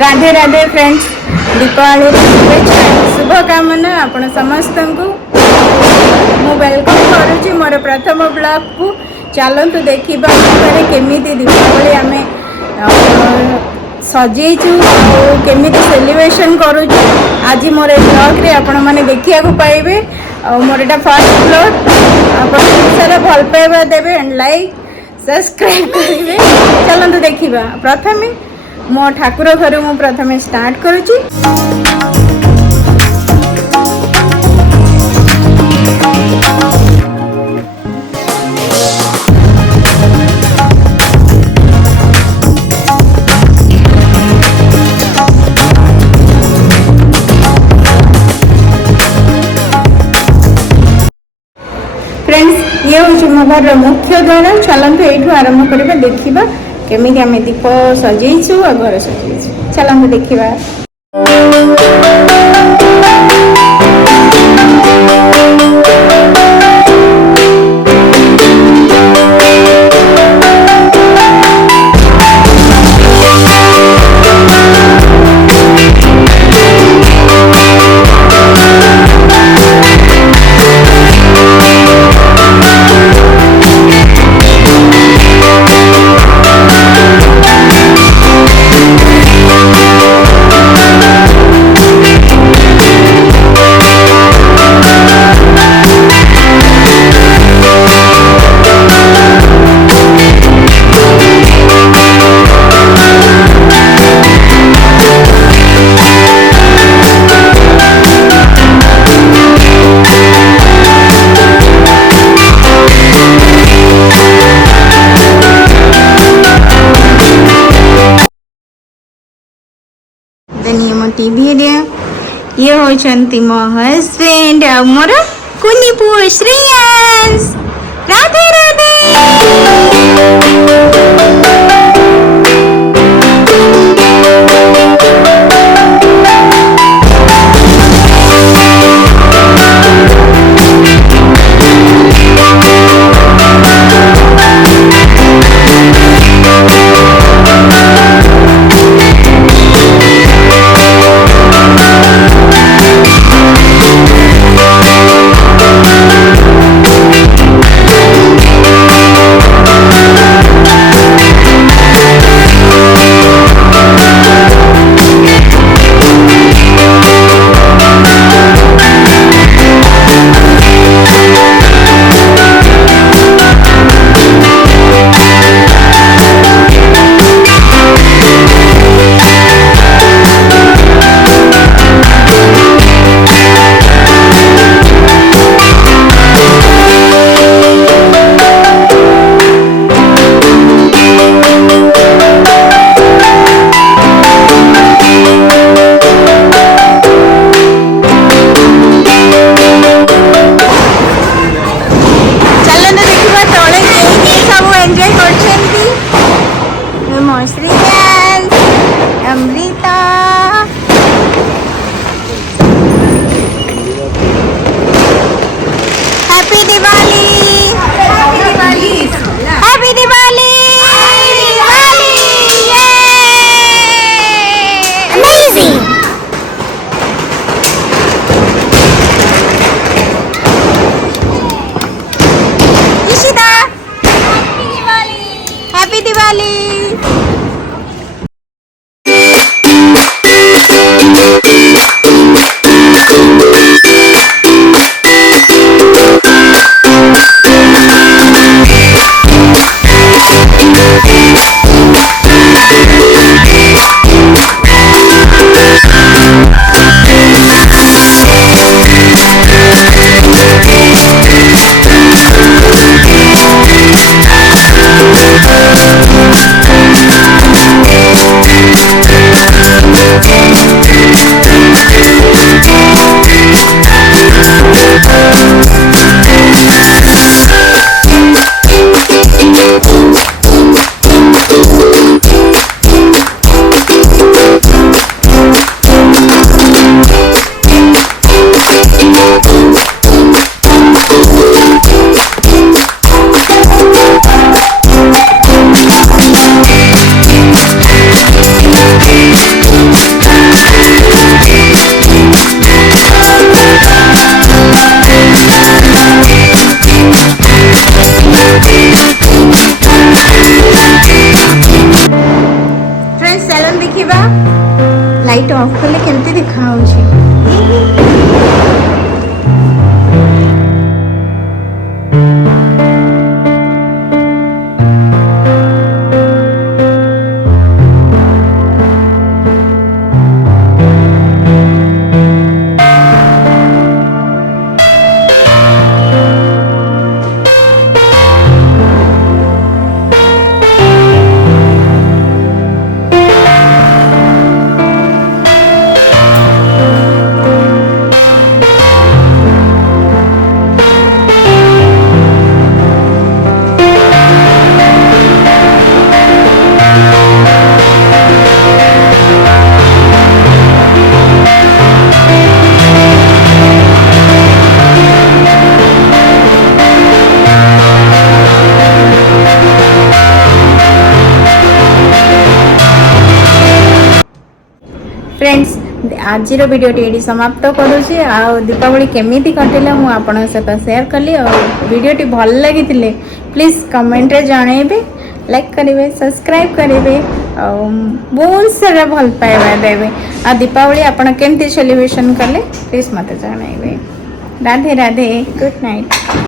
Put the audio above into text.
Radhe Radhe friends, Deepawali शुभकामना आपण समस्त को मु वेलकम करुच्ची मोर प्रथम ब्लॉग को। चलतु देखा केमी दीपावली आम सजेचु केमी सेलिब्रेशन करुचु आज मोर ब्लॉग रे आपण मैंने देखा पाइबे। मोर एटा फर्स्ट ब्लॉग आप भल पाइबा देवे एंड लाइक सब्सक्राइब करेंगे। चलतु देखा प्रथम मो ठाकुर घर मु प्रथम स्टार्ट करुच्ची। फ्रेंड्स ये हूँ मो घर मुख्य द्वार। चलतु यू आरंभ करवा देखा केमी आम दीप सजेचु और घर सजेचु। चलतु देखा। टीवी ये होचंती मो हस्बैंड मोर कुनी पुओ श्रेयांश। राधे राधे। चल देखिबा लाइट ऑफ कले केमती देखा होची। फ्रेंड्स आज भिडियोटी ये समाप्त करुँची आ दीपावली केमी कटिला मुझे आपण सहित सेयार कली और भिडियोटी भल लगी प्लीज कमेंट रे जनइबे लाइक करेंगे सब्सक्राइब करेंगे बहुत सारा भल पाइबा देवे आ दीपावली आपण केमती सेलिब्रेशन कले प्लीज मत जनइबे। Radhe Radhe good night.